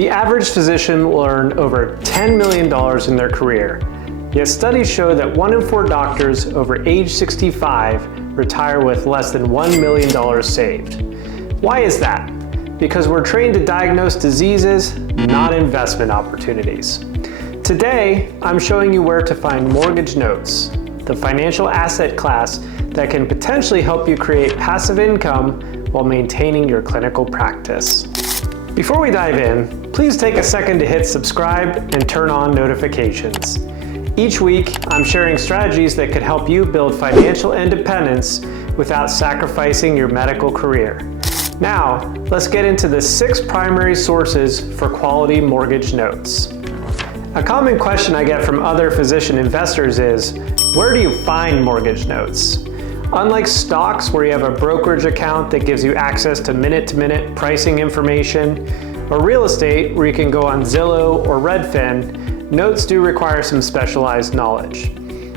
The average physician will earn over $10 million in their career, yet studies show that 1 in 4 doctors over age 65 retire with less than $1 million saved. Why is that? Because we're trained to diagnose diseases, not investment opportunities. Today, I'm showing you where to find mortgage notes, the financial asset class that can potentially help you create passive income while maintaining your clinical practice. Before we dive in, please take a second to hit subscribe and turn on notifications. Each week, I'm sharing strategies that could help you build financial independence without sacrificing your medical career. Now, let's get into the 6 primary sources for quality mortgage notes. A common question I get from other physician investors is, where do you find mortgage notes? Unlike stocks, where you have a brokerage account that gives you access to minute-to-minute pricing information, or real estate, where you can go on Zillow or Redfin, notes do require some specialized knowledge.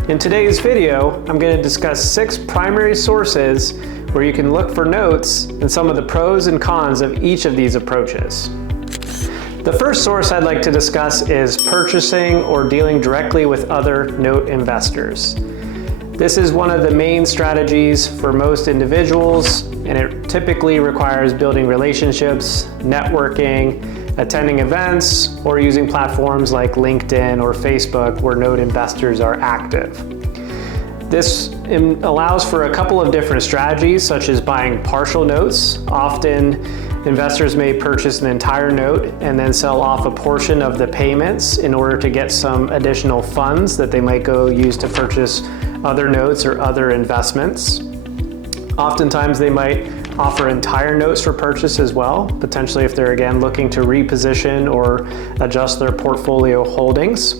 In today's video, I'm going to discuss 6 primary sources where you can look for notes and some of the pros and cons of each of these approaches. The first source I'd like to discuss is purchasing or dealing directly with other note investors. This is one of the main strategies for most individuals, and it typically requires building relationships, networking, attending events, or using platforms like LinkedIn or Facebook where note investors are active. This allows for a couple of different strategies, such as buying partial notes. Often, investors may purchase an entire note and then sell off a portion of the payments in order to get some additional funds that they might go use to purchase other notes or other investments. Oftentimes they might offer entire notes for purchase as well, potentially if they're again looking to reposition or adjust their portfolio holdings.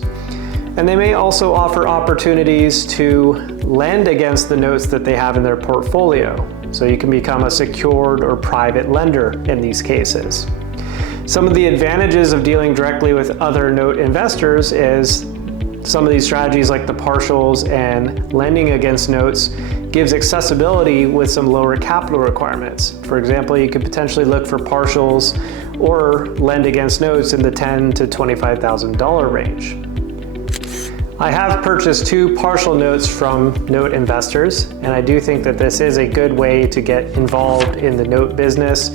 And they may also offer opportunities to lend against the notes that they have in their portfolio. So you can become a secured or private lender in these cases. Some of the advantages of dealing directly with other note investors is some of these strategies like the partials and lending against notes gives accessibility with some lower capital requirements. For example, you could potentially look for partials or lend against notes in the $10,000 to $25,000 range. I have purchased 2 partial notes from note investors, and I do think that this is a good way to get involved in the note business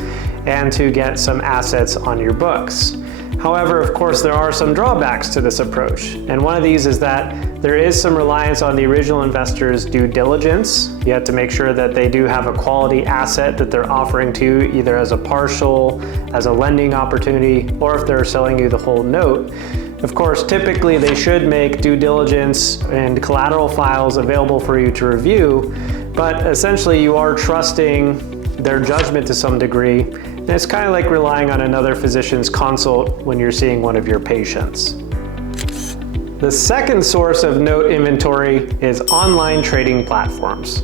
and to get some assets on your books. However, of course, there are some drawbacks to this approach, and one of these is that there is some reliance on the original investor's due diligence. You have to make sure that they do have a quality asset that they're offering to you, either as a partial, as a lending opportunity, or if they're selling you the whole note. Of course, typically they should make due diligence and collateral files available for you to review, but essentially you are trusting their judgment to some degree, and it's kind of like relying on another physician's consult when you're seeing one of your patients. The second source of note inventory is online trading platforms.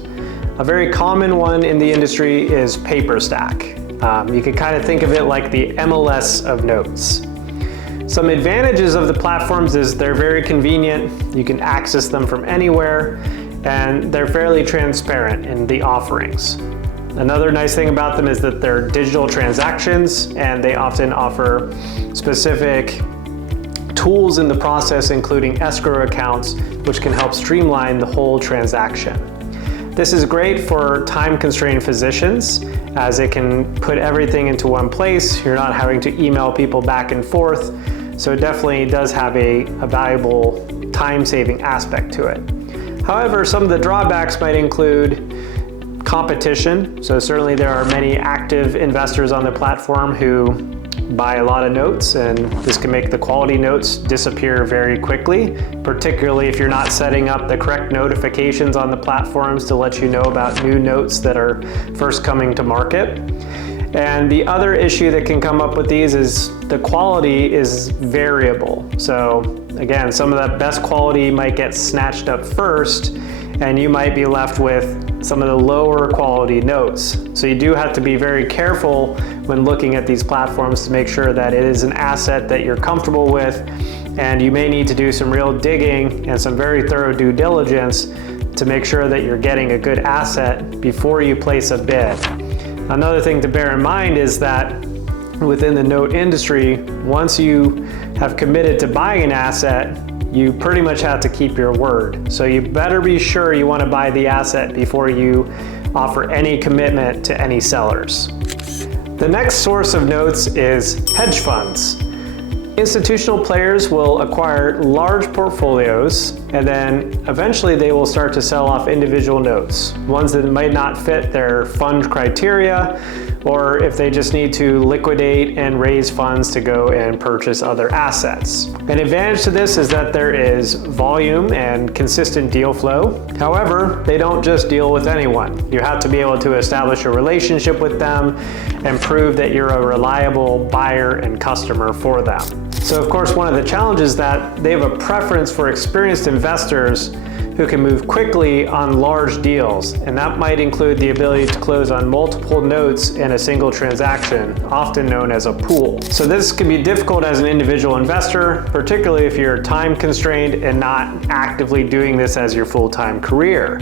A very common one in the industry is PaperStack. You can kind of think of it like the MLS of notes. Some advantages of the platforms is they're very convenient, you can access them from anywhere, and they're fairly transparent in the offerings. Another nice thing about them is that they're digital transactions, and they often offer specific tools in the process, including escrow accounts, which can help streamline the whole transaction. This is great for time-constrained physicians, as it can put everything into one place. You're not having to email people back and forth, so it definitely does have a valuable time-saving aspect to it. However, some of the drawbacks might include competition. So certainly there are many active investors on the platform who buy a lot of notes, and this can make the quality notes disappear very quickly, particularly if you're not setting up the correct notifications on the platforms to let you know about new notes that are first coming to market. And the other issue that can come up with these is the quality is variable. So again, some of the best quality might get snatched up first, and you might be left with some of the lower quality notes. So you do have to be very careful when looking at these platforms to make sure that it is an asset that you're comfortable with, and you may need to do some real digging and some very thorough due diligence to make sure that you're getting a good asset before you place a bid. Another thing to bear in mind is that within the note industry, once you have committed to buying an asset, you pretty much have to keep your word. So you better be sure you want to buy the asset before you offer any commitment to any sellers. The next source of notes is hedge funds. Institutional players will acquire large portfolios, and then eventually they will start to sell off individual notes, ones that might not fit their fund criteria, or if they just need to liquidate and raise funds to go and purchase other assets. An advantage to this is that there is volume and consistent deal flow. However, they don't just deal with anyone. You have to be able to establish a relationship with them and prove that you're a reliable buyer and customer for them. So of course, one of the challenges is that they have a preference for experienced investors who can move quickly on large deals, and that might include the ability to close on multiple notes in a single transaction, often known as a pool. So this can be difficult as an individual investor, particularly if you're time constrained and not actively doing this as your full-time career.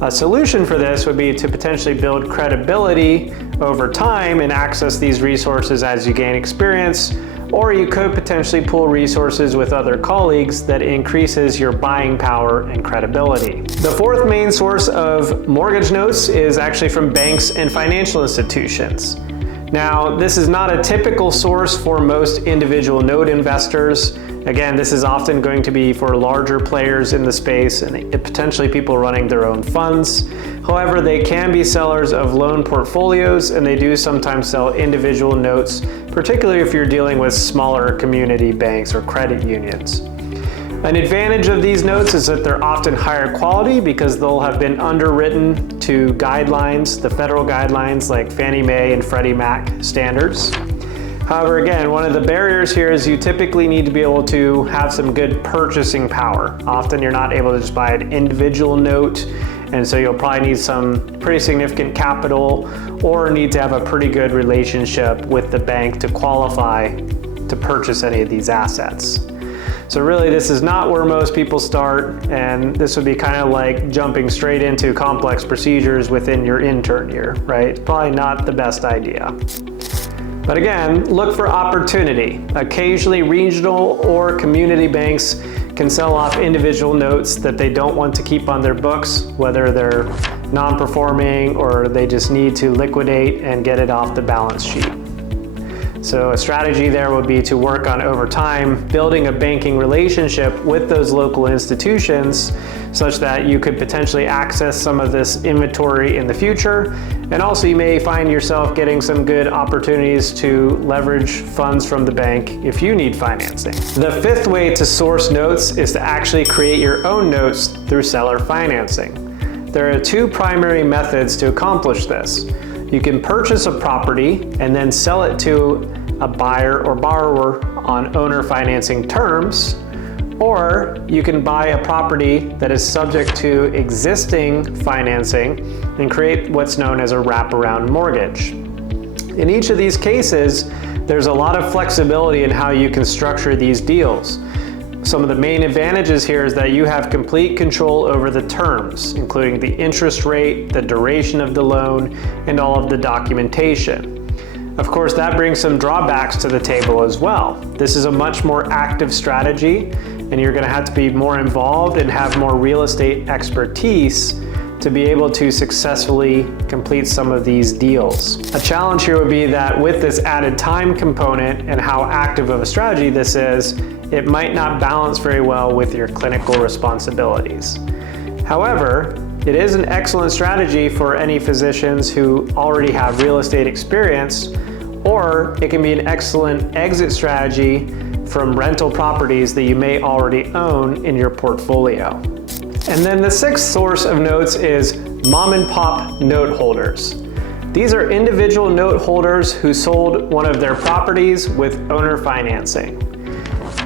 A solution for this would be to potentially build credibility over time and access these resources as you gain experience, or you could potentially pool resources with other colleagues that increases your buying power and credibility. The fourth main source of mortgage notes is actually from banks and financial institutions. Now, this is not a typical source for most individual note investors. Again, this is often going to be for larger players in the space and potentially people running their own funds. However, they can be sellers of loan portfolios, and they do sometimes sell individual notes, particularly if you're dealing with smaller community banks or credit unions. An advantage of these notes is that they're often higher quality because they'll have been underwritten to guidelines, the federal guidelines like Fannie Mae and Freddie Mac standards. However, again, one of the barriers here is you typically need to be able to have some good purchasing power. Often you're not able to just buy an individual note, and so you'll probably need some pretty significant capital or need to have a pretty good relationship with the bank to qualify to purchase any of these assets. So really, this is not where most people start, and this would be kind of like jumping straight into complex procedures within your intern year, right? It's probably not the best idea. But again, look for opportunity. Occasionally, regional or community banks can sell off individual notes that they don't want to keep on their books, whether they're non-performing or they just need to liquidate and get it off the balance sheet. So a strategy there would be to work on, over time, building a banking relationship with those local institutions such that you could potentially access some of this inventory in the future. And also you may find yourself getting some good opportunities to leverage funds from the bank if you need financing. The fifth way to source notes is to actually create your own notes through seller financing. There are two primary methods to accomplish this. You can purchase a property and then sell it to a buyer or borrower on owner financing terms, or you can buy a property that is subject to existing financing and create what's known as a wraparound mortgage. In each of these cases, there's a lot of flexibility in how you can structure these deals. Some of the main advantages here is that you have complete control over the terms, including the interest rate, the duration of the loan, and all of the documentation. Of course, that brings some drawbacks to the table as well. This is a much more active strategy, and you're going to have to be more involved and have more real estate expertise to be able to successfully complete some of these deals. A challenge here would be that with this added time component and how active of a strategy this is, it might not balance very well with your clinical responsibilities. However, it is an excellent strategy for any physicians who already have real estate experience, or it can be an excellent exit strategy from rental properties that you may already own in your portfolio. And then the sixth source of notes is mom and pop note holders. These are individual note holders who sold one of their properties with owner financing.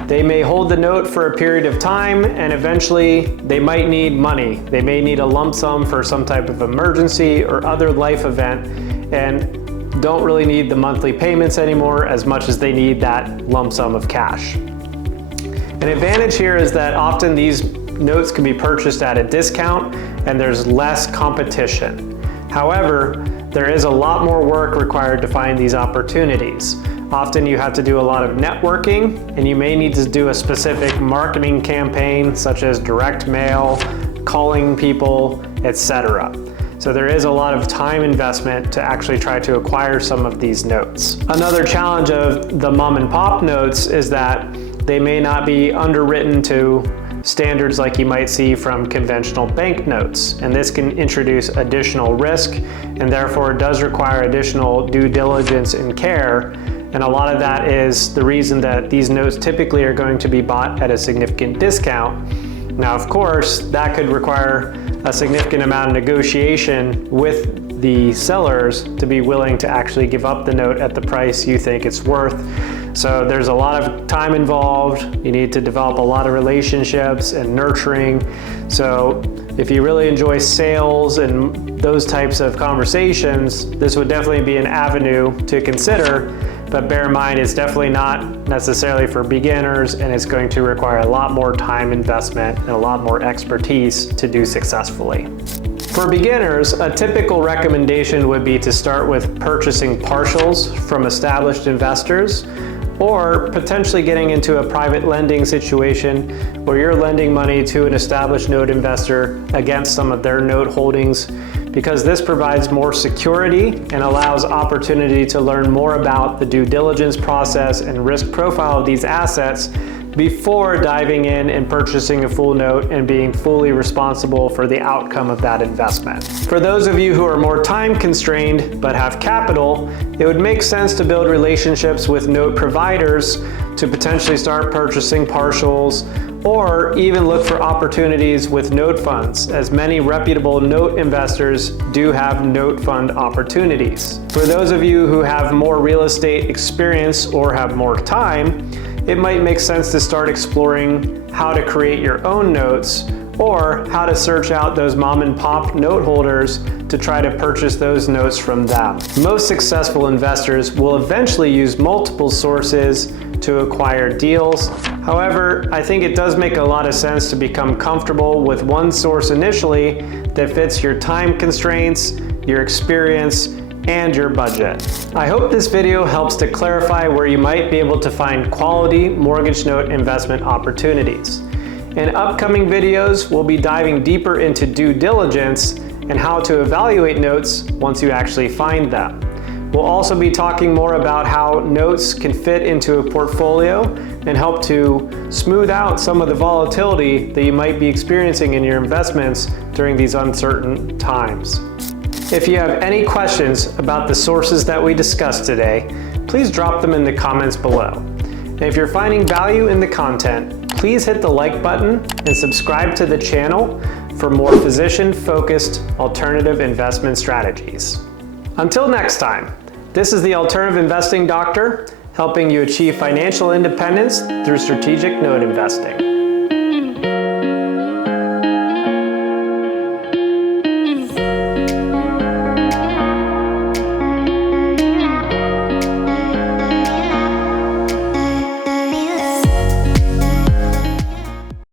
They may hold the note for a period of time, and eventually they might need money. They may need a lump sum for some type of emergency or other life event, and don't really need the monthly payments anymore as much as they need that lump sum of cash. An advantage here is that often these notes can be purchased at a discount and there's less competition. However, there is a lot more work required to find these opportunities. Often you have to do a lot of networking, and you may need to do a specific marketing campaign such as direct mail, calling people, etc. So there is a lot of time investment to actually try to acquire some of these notes. Another challenge of the mom and pop notes is that they may not be underwritten to standards like you might see from conventional bank notes. And this can introduce additional risk, and therefore it does require additional due diligence and care. And a lot of that is the reason that these notes typically are going to be bought at a significant discount. Now, of course, that could require a significant amount of negotiation with the sellers to be willing to actually give up the note at the price you think it's worth. So there's a lot of time involved. You need to develop a lot of relationships and nurturing. So if you really enjoy sales and those types of conversations, this would definitely be an avenue to consider. But bear in mind, it's definitely not necessarily for beginners, and it's going to require a lot more time investment and a lot more expertise to do successfully. For beginners, a typical recommendation would be to start with purchasing partials from established investors, or potentially getting into a private lending situation where you're lending money to an established note investor against some of their note holdings, because this provides more security and allows opportunity to learn more about the due diligence process and risk profile of these assets before diving in and purchasing a full note and being fully responsible for the outcome of that investment. For those of you who are more time constrained but have capital, it would make sense to build relationships with note providers to potentially start purchasing partials, or even look for opportunities with note funds, as many reputable note investors do have note fund opportunities. For those of you who have more real estate experience or have more time, it might make sense to start exploring how to create your own notes, or how to search out those mom and pop note holders to try to purchase those notes from them. Most successful investors will eventually use multiple sources to acquire deals. However, I think it does make a lot of sense to become comfortable with one source initially that fits your time constraints, your experience, and your budget. I hope this video helps to clarify where you might be able to find quality mortgage note investment opportunities. In upcoming videos, we'll be diving deeper into due diligence and how to evaluate notes once you actually find them. We'll also be talking more about how notes can fit into a portfolio and help to smooth out some of the volatility that you might be experiencing in your investments during these uncertain times. If you have any questions about the sources that we discussed today, please drop them in the comments below. And if you're finding value in the content, please hit the like button and subscribe to the channel for more physician-focused alternative investment strategies. Until next time, this is the Alternative Investing Doctor, helping you achieve financial independence through strategic note investing.